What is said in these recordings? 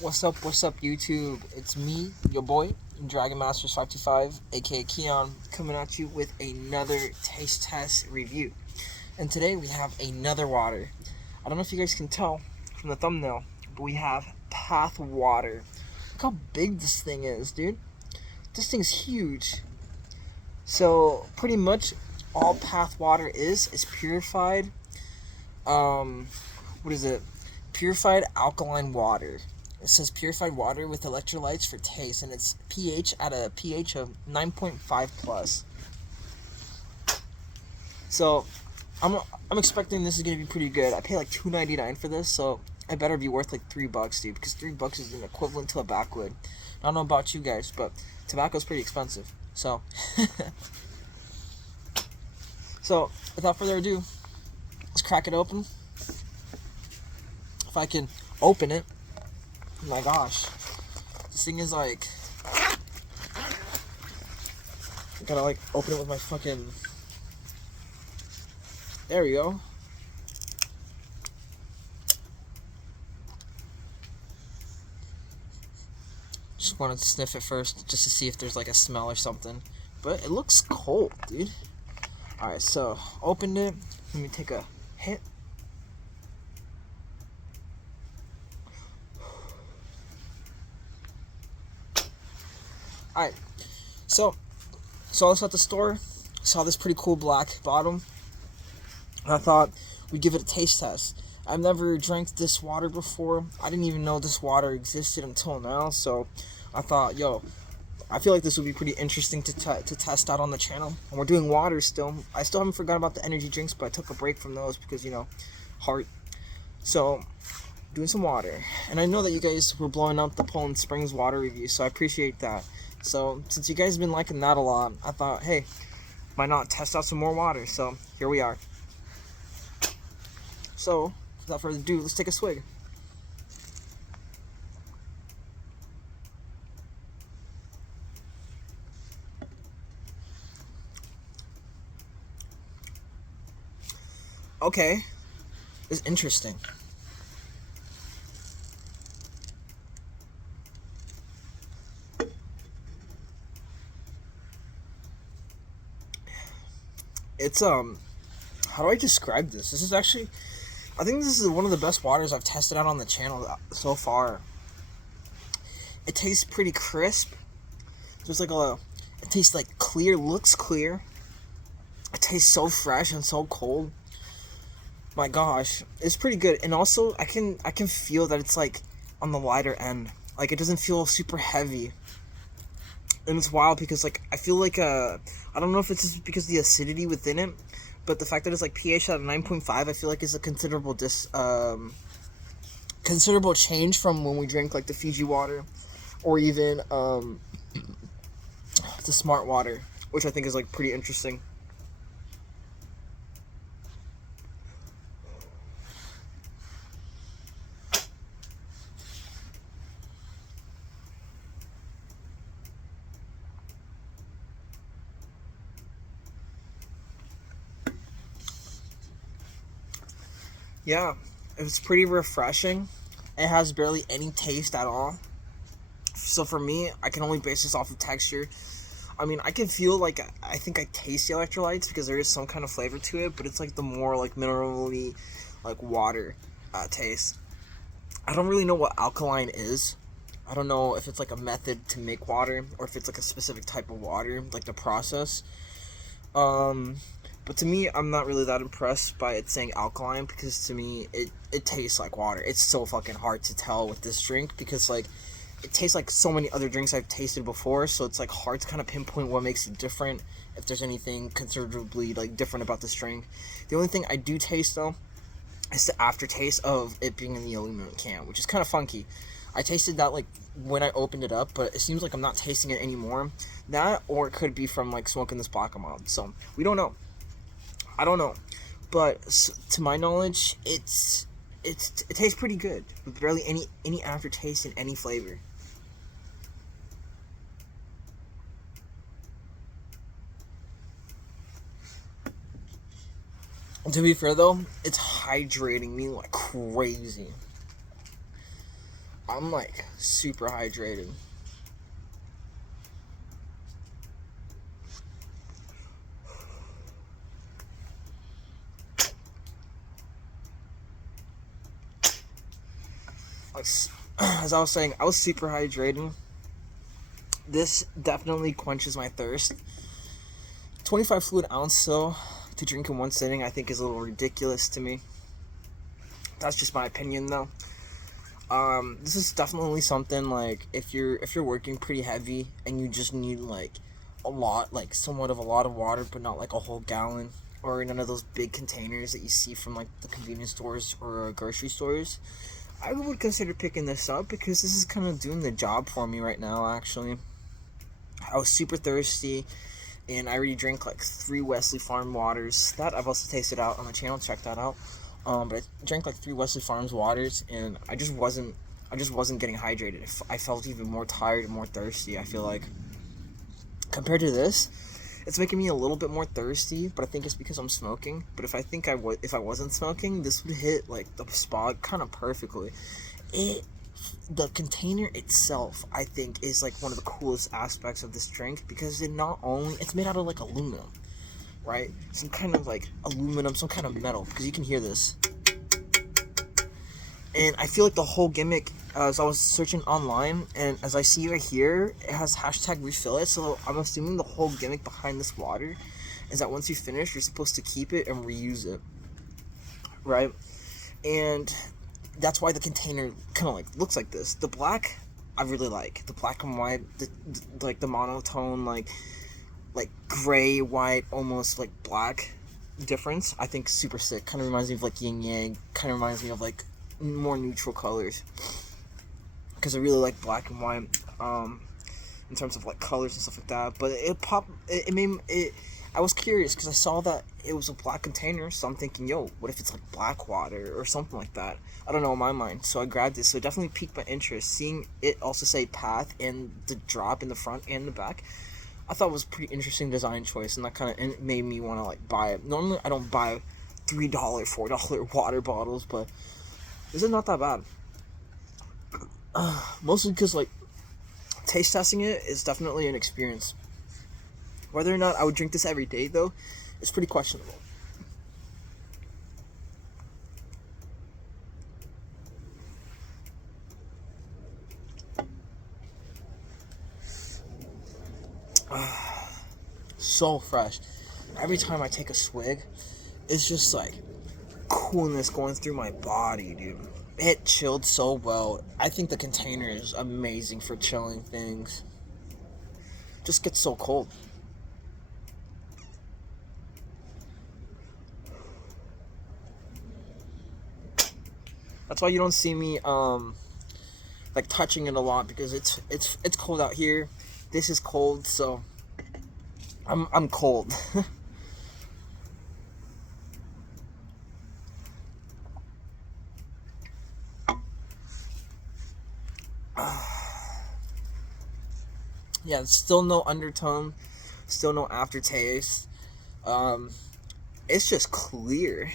What's up, YouTube? It's me, your boy, Dragon Masters 525, aka Keon, coming at you with another taste test review. And today we have another water. I don't know if you guys can tell from the thumbnail, but we have Path Water. Look how big this thing is, dude. This thing's huge. So, pretty much all Path Water is purified, what is it? Purified alkaline water. It says purified water with electrolytes for taste, and it's pH at a pH of 9.5 plus. So, I'm expecting this is gonna be pretty good. I pay like $2.99 for this, so it better be worth like $3, dude. Because $3 is an equivalent to a backwood. I don't know about you guys, but tobacco's pretty expensive. So, so without further ado, let's crack it open. If I can open it. Oh my gosh, this thing is like, I gotta like open it with my fucking, there we go. Just wanted to sniff it first just to see if there's like a smell or something, but it looks cold, dude. Alright, so opened it. Let me take a hit. Alright, so I was at the store, saw this pretty cool black bottom, and I thought we'd give it a taste test. I've never drank this water before. I didn't even know this water existed until now, so I thought, yo, I feel like this would be pretty interesting to test out on the channel. And we're doing water still. I still haven't forgotten about the energy drinks, but I took a break from those because, you know, heart. So, doing some water. And I know that you guys were blowing up the Poland Springs water review, so I appreciate that. So, since you guys have been liking that a lot, I thought, hey, why not test out some more water? So, here we are. So, without further ado, let's take a swig. Okay, it's interesting. It's how do I describe this? This is actually, I think this is one of the best waters I've tested out on the channel so far. It tastes pretty crisp. There's like it tastes like clear, looks clear. It tastes so fresh and so cold. My gosh, it's pretty good. And also, I can feel that it's like on the lighter end. Like it doesn't feel super heavy. And it's wild because like I feel like I don't know if it's just because of the acidity within it, but the fact that it's like pH at 9.5, I feel like is a considerable considerable change from when we drink like the Fiji water, or even the Smart water, which I think is like pretty interesting. Yeah, it was pretty refreshing. It has barely any taste at all. So for me, I can only base this off of texture. I mean, I can feel like I think I taste the electrolytes because there is some kind of flavor to it, but it's like the more like minerally, like water taste. I don't really know what alkaline is. I don't know if it's like a method to make water or if it's like a specific type of water, like the process. Um, but to me, I'm not really that impressed by it saying alkaline because to me, it tastes like water. It's so fucking hard to tell with this drink because like it tastes like so many other drinks I've tasted before, so it's like hard to kind of pinpoint what makes it different, if there's anything considerably like different about this drink. The only thing I do taste though is the aftertaste of it being in the aluminum can, which is kind of funky. I tasted that like when I opened it up, but it seems like I'm not tasting it anymore. That, or it could be from like smoking this black amount. So we don't know. I don't know, but to my knowledge, it tastes pretty good with barely any aftertaste and any flavor. To be fair though, it's hydrating me like crazy. I'm like super hydrated. Like, as I was saying, I was super hydrated. This definitely quenches my thirst. 25 fluid ounce so to drink in one sitting, I think is a little ridiculous to me. That's just my opinion though. This is definitely something like if you're working pretty heavy and you just need like a lot, like somewhat of a lot of water, but not like a whole gallon or none of those big containers that you see from like the convenience stores or grocery stores. I would consider picking this up because this is kind of doing the job for me right now. Actually, I was super thirsty, and I already drank like 3 Wesley Farm waters. That I've also tasted out on the channel. Check that out. But I drank like 3 Wesley Farms waters, and I just wasn't getting hydrated. I felt even more tired and more thirsty. I feel like compared to this, it's making me a little bit more thirsty. But I think it's because I'm smoking. But if I wasn't smoking, this would hit like the spot kind of perfectly. It the container itself, I think, is like one of the coolest aspects of this drink because it's made out of like aluminum, right? Some kind of like aluminum, some kind of metal, because you can hear this. And I feel like the whole gimmick, as I was searching online, and as I see right here, it has hashtag refill it. So I'm assuming the whole gimmick behind this water is that once you finish, you're supposed to keep it and reuse it, right? And that's why the container kind of like looks like this. The black, I really like the black and white, like the monotone, like gray, white, almost like black difference. I think super sick. Kind of reminds me of like yin yang. Kind of reminds me of like more neutral colors. Because I really like black and white, in terms of like colors and stuff like that. But it popped. It made it. I was curious because I saw that it was a black container, so I'm thinking, yo, what if it's like black water or something like that? I don't know in my mind, so I grabbed it. So it definitely piqued my interest. Seeing it also say path and the drop in the front and the back, I thought it was a pretty interesting design choice, and that kind of made me want to like buy it. Normally, I don't buy $3, $4 water bottles, but this is not that bad. Mostly because like taste testing it is definitely an experience. Whether or not I would drink this every day, though, is pretty questionable. So fresh. Every time I take a swig, it's just like coolness going through my body, dude. It chilled so well. I think the container is amazing for chilling things. Just gets so cold. That's why you don't see me like touching it a lot because it's cold out here. This is cold, so I'm cold. Yeah, still no undertone, still no aftertaste. Um, it's just clear.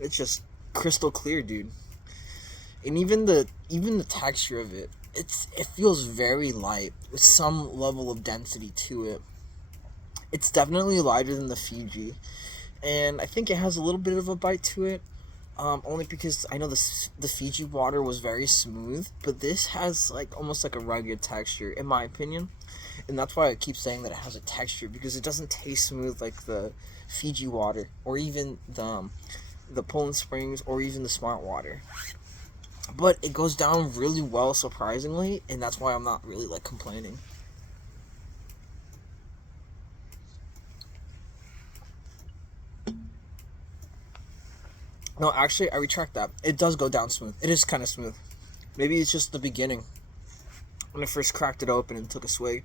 It's just crystal clear, dude. And even the texture of it, it feels very light with some level of density to it. It's definitely lighter than the Fiji, and I think it has a little bit of a bite to it. Only because I know the Fiji water was very smooth, but this has like almost like a rugged texture, in my opinion, and that's why I keep saying that it has a texture because it doesn't taste smooth like the Fiji water or even the Poland Springs or even the Smart water. But it goes down really well, surprisingly, and that's why I'm not really like complaining. No, actually, I retract that. It does go down smooth. It is kind of smooth. Maybe it's just the beginning when I first cracked it open and took a swig.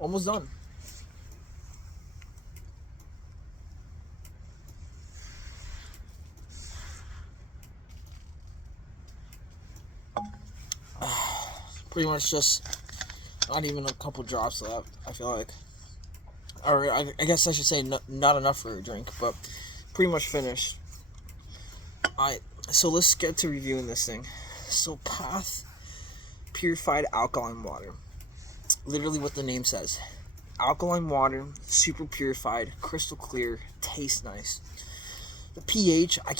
Almost done. Pretty much just Not even a couple drops left, I feel like. Or I guess I should say not enough for a drink, but pretty much finished. Alright, so let's get to reviewing this thing. So Path Purified Alkaline Water. Literally what the name says. Alkaline water, super purified, crystal clear, tastes nice. The pH, I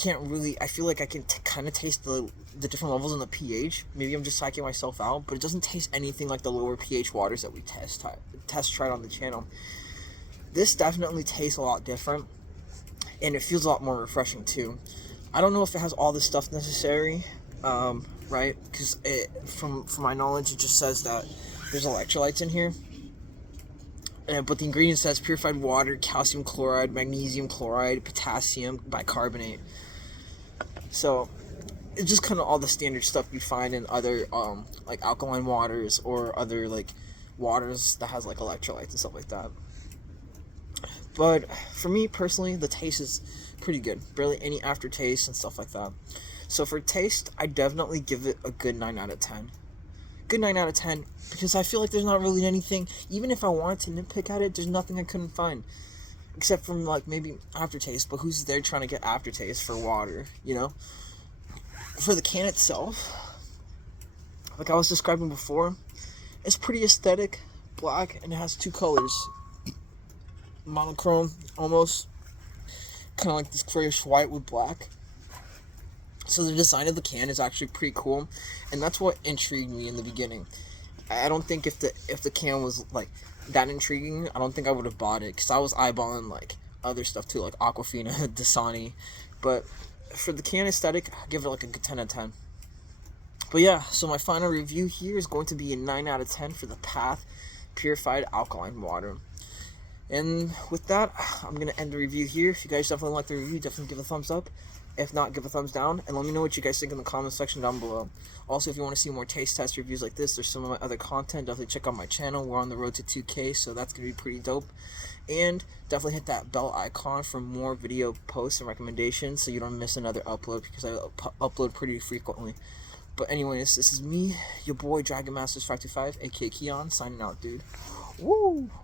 feel like I can kind of taste the different levels in the pH. Maybe I'm just psyching myself out, but it doesn't taste anything like the lower pH waters that we test tried on the channel. This definitely tastes a lot different, and it feels a lot more refreshing too. I don't know if it has all the stuff necessary, right? Because from my knowledge, it just says that there's electrolytes in here. But the ingredient says purified water, calcium chloride, magnesium chloride, potassium bicarbonate. So it's just kind of all the standard stuff you find in other like alkaline waters or other like waters that has like electrolytes and stuff like that. But for me personally, the taste is pretty good. Barely any aftertaste and stuff like that. So for taste, I definitely give it a good 9 out of 10. Good 9 out of 10, because I feel like there's not really anything, even if I wanted to nitpick at it, there's nothing I couldn't find, except from like maybe aftertaste. But who's there trying to get aftertaste for water, you know? For the can itself, like I was describing before, it's pretty aesthetic, black, and it has 2 colors, monochrome almost, kind of like this grayish white with black. So the design of the can is actually pretty cool, and that's what intrigued me in the beginning. I don't think if the can was like that intriguing, I don't think I would have bought it, because I was eyeballing like other stuff too, like Aquafina, Dasani. But for the can aesthetic, I give it like a good 10 out of 10. But yeah, so my final review here is going to be a 9 out of 10 for the Path Purified Alkaline Water. And with that, I'm going to end the review here. If you guys definitely like the review, definitely give a thumbs up. If not, give a thumbs down, and let me know what you guys think in the comment section down below. Also, if you want to see more taste test reviews like this, there's some of my other content. Definitely check out my channel. We're on the road to 2K, so that's going to be pretty dope. And definitely hit that bell icon for more video posts and recommendations so you don't miss another upload, because I upload pretty frequently. But anyways, this is me, your boy Dragon Masters 525, aka Keon, signing out, dude. Woo!